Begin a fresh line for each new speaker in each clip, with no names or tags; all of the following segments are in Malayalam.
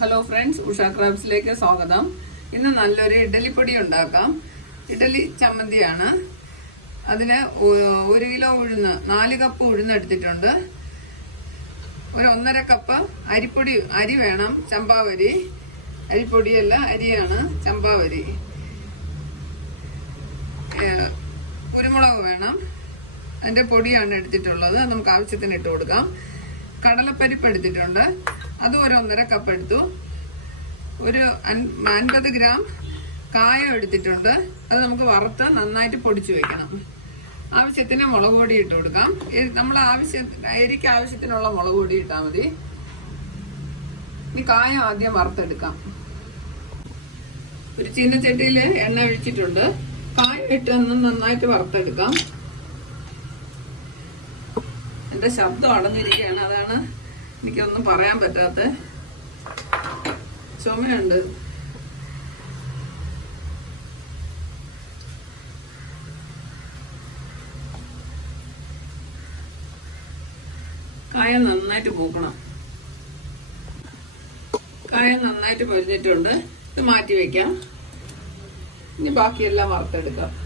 ഹലോ ഫ്രണ്ട്സ് ഉഷ ക്രാബ്സിലേക്ക് സ്വാഗതം. ഇന്ന് നല്ലൊരു ഇഡലിപ്പൊടി ഉണ്ടാക്കാം. ഇഡലി ചമ്മന്തിയാണ്. അതിന് ഒരു കിലോ ഉഴുന്ന് നാല് കപ്പ് ഉഴുന്ന് എടുത്തിട്ടുണ്ട്. ഒരു ഒന്നര കപ്പ് അരിപ്പൊടി അരി വേണം ചമ്പാവരി. അരിപ്പൊടിയല്ല അരിയാണ് ചമ്പാവരി. കുരുമുളക് വേണം. അതിന്റെ പൊടിയാണ് എടുത്തിട്ടുള്ളത്. നമുക്ക് ആവശ്യത്തിന് ഇട്ട് കൊടുക്കാം. കടലപ്പരിപ്പ് എടുത്തിട്ടുണ്ട്. അത് ഒരു ഒന്നര കപ്പ് എടുത്തു. ഒരു അൻ- അൻപത് ഗ്രാം കായം എടുത്തിട്ടുണ്ട്. അത് നമുക്ക് വറുത്ത് നന്നായിട്ട് പൊടിച്ചു വെക്കണം. ആവശ്യത്തിന് മുളക് പൊടി ഇട്ട് കൊടുക്കാം. നമ്മൾ ആവശ്യത്തിന് അരിക്ക് ആവശ്യത്തിനുള്ള മുളക് പൊടി ഇട്ടാൽ മതി. ഇനി കായം ആദ്യം വറുത്തെടുക്കാം. ഒരു ചീനച്ചട്ടിയിൽ എണ്ണ ഒഴിച്ചിട്ടുണ്ട്. കായം ഇട്ട് നന്നായിട്ട് വറുത്തെടുക്കാം. എന്റെ ശബ്ദം അടഞ്ഞിരിക്കുകയാണ്. അതാണ് എനിക്കൊന്നും പറയാൻ പറ്റാത്ത ചുമയുണ്ട്. കായ നന്നായിട്ട് പൂക്കണം. കായ നന്നായിട്ട് പൊരിഞ്ഞിട്ടുണ്ട്. ഇത് മാറ്റി വെക്കാം. ഇനി ബാക്കിയെല്ലാം വറുത്തെടുക്കാം.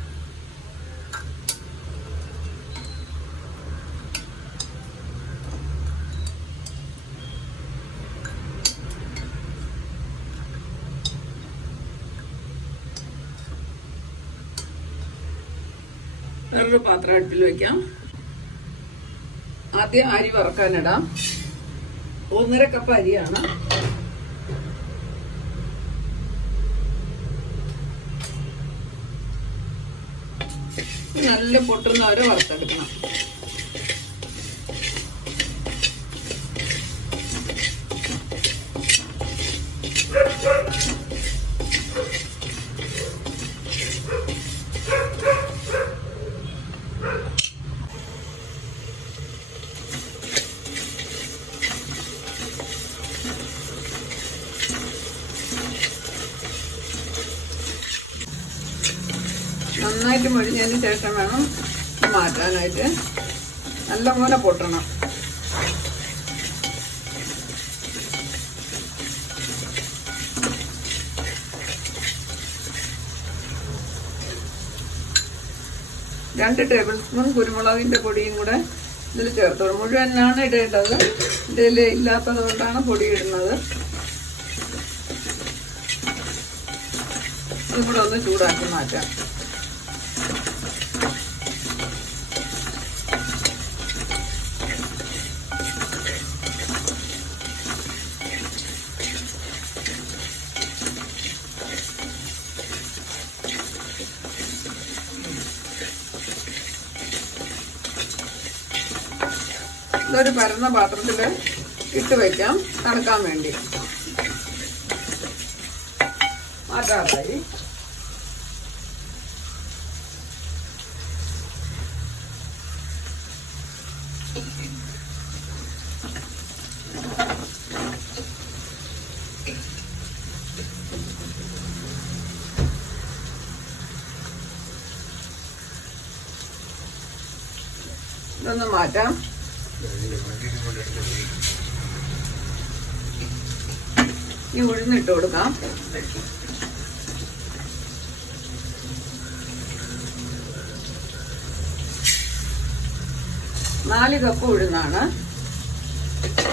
വേറൊരു പാത്രം അടുപ്പിൽ വെക്കാം. ആദ്യം അരി വറക്കാനിടാം. ഒന്നര കപ്പ് അരിയാണ്. നല്ല പൊട്ടുന്നവരെ വറുത്തെടുക്കണം. നന്നായിട്ട് മൊഴിഞ്ഞതിന് ശേഷം വേണം മാറ്റാനായിട്ട്. നല്ല നല്ലപോലെ പൊട്ടണം. രണ്ട് ടേബിൾ സ്പൂൺ കുരുമുളകിന്റെ പൊടിയും കൂടെ ഇതിൽ ചേർത്തോളൂ. മുഴുവനാണ് ഇടേണ്ടത്. ഇതിൽ ഇല്ലാത്തത് കൊണ്ടാണ് പൊടി ഇടുന്നത്. അതും കൂടെ ഒന്ന് ചൂടാക്കി മാറ്റാം. ഇതൊരു പരന്ന പാത്രത്തിൽ ഇട്ട് വയ്ക്കാം തണുക്കാൻ വേണ്ടി. മാറ്റാറായി. മാറ്റാം. ഈ ഉഴുന്നിട്ട് കൊടുക്കാം. നാല് കപ്പ് ഉഴുന്നാണ്.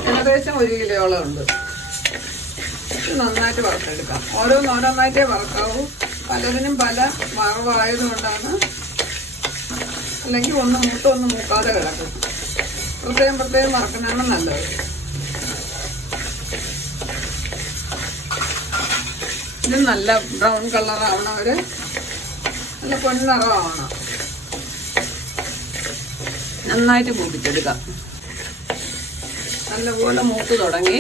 ഏകദേശം ഒരു കിലോയോളം ഉണ്ട്. നന്നായിട്ട് വറുത്തെടുക്കാം. ഓരോന്നോരോന്നായിട്ടേ വറുക്കാവൂ. പലതിനും പല വറവായതുകൊണ്ടാണ്. അല്ലെങ്കിൽ ഒന്ന് മൂത്ത ഒന്ന് മൂക്കാതെ കിടക്കും. പ്രത്യേകം പ്രത്യേകം വറക്കുന്നതാണ് നല്ലത്. ഇത് നല്ല ബ്രൗൺ കളർ ആവണം അവർ. നല്ല പൊന്നിറമാവണം നന്നായിട്ട് മൂപ്പിച്ചെടുക്കാം. നല്ലപോലെ മൂത്ത് തുടങ്ങി.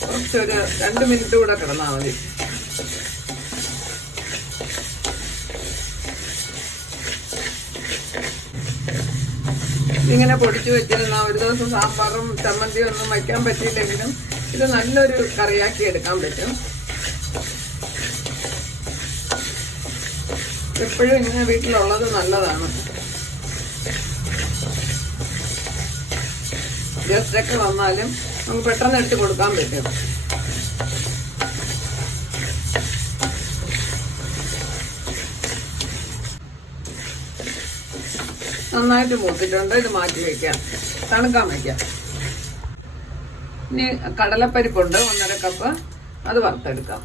കുറച്ചൊരു രണ്ട് മിനിറ്റ് കൂടെ കിടന്നാൽ മതി. ഇങ്ങനെ പൊടിച്ചു വെച്ചിരുന്ന ഒരു ദിവസം സാമ്പാറും ചമ്മന്തിയും ഒന്നും വയ്ക്കാൻ പറ്റിയില്ലെങ്കിലും ഇത് നല്ലൊരു കറിയാക്കി എടുക്കാൻ പറ്റും. എപ്പോഴും ഇങ്ങനെ വീട്ടിലുള്ളത് നല്ലതാണ്. ഗസ്റ്റൊക്കെ വന്നാലും നമുക്ക് പെട്ടെന്ന് എടുത്ത് കൊടുക്കാൻ പറ്റും. നന്നായിട്ട് മൂത്തിട്ടുണ്ട് ഇത് മാറ്റി വെക്കാം. തണുക്കാൻ വയ്ക്കാം ഇനി കടലപ്പരിപ്പുണ്ട്. ഒന്നര കപ്പ് അത് വറുത്തെടുക്കാം.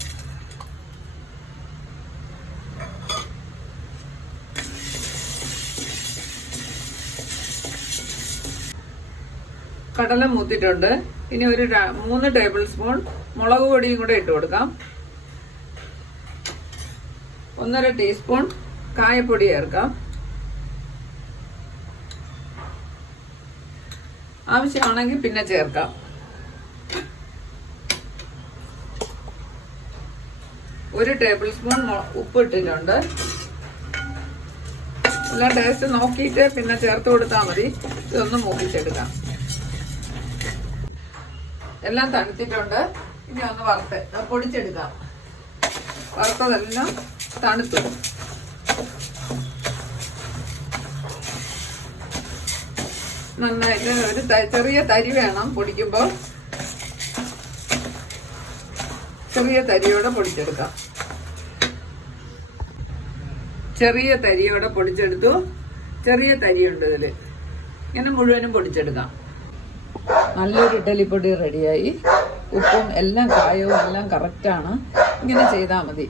കടല മൂത്തിട്ടുണ്ട്. ഇനി ഒരു മൂന്ന് ടേബിൾ സ്പൂൺ മുളക് പൊടിയും കൂടെ ഇട്ട് കൊടുക്കാം. ഒന്നര ടീസ്പൂൺ കായപ്പൊടി ചേർക്കാം. ആവശ്യമാണെങ്കിൽ പിന്നെ ചേർക്കാം. ഒരു ടേബിൾ സ്പൂൺ ഉപ്പ് ഇട്ടിട്ടുണ്ട് എല്ലാം ടേസ്റ്റ് നോക്കിയിട്ട് പിന്നെ ചേർത്ത് കൊടുത്താൽ മതി. ഇതൊന്ന് മൂപ്പിച്ചെടുക്കാം. എല്ലാം തണുത്തിട്ടുണ്ട്. ഇനി ഒന്ന് വറുത്ത് പൊടിച്ചെടുക്കാം. വറുത്തതെല്ലാം തണുത്തു. നന്നായിട്ട് ഒരു ചെറിയ തരി വേണം പൊടിക്കുമ്പോൾ ചെറിയ തരിയോടെ പൊടിച്ചെടുക്കാം. ചെറിയ തരിയോടെ പൊടിച്ചെടുത്തു. ചെറിയ തരിയുണ്ട് ഇതിൽ ഇങ്ങനെ മുഴുവനും പൊടിച്ചെടുക്കാം. നല്ലൊരു ഇഡലിപ്പൊടി റെഡിയായി. ഉപ്പും എല്ലാം കായവും എല്ലാം കറക്റ്റാണ് ഇങ്ങനെ ചെയ്താൽ മതി.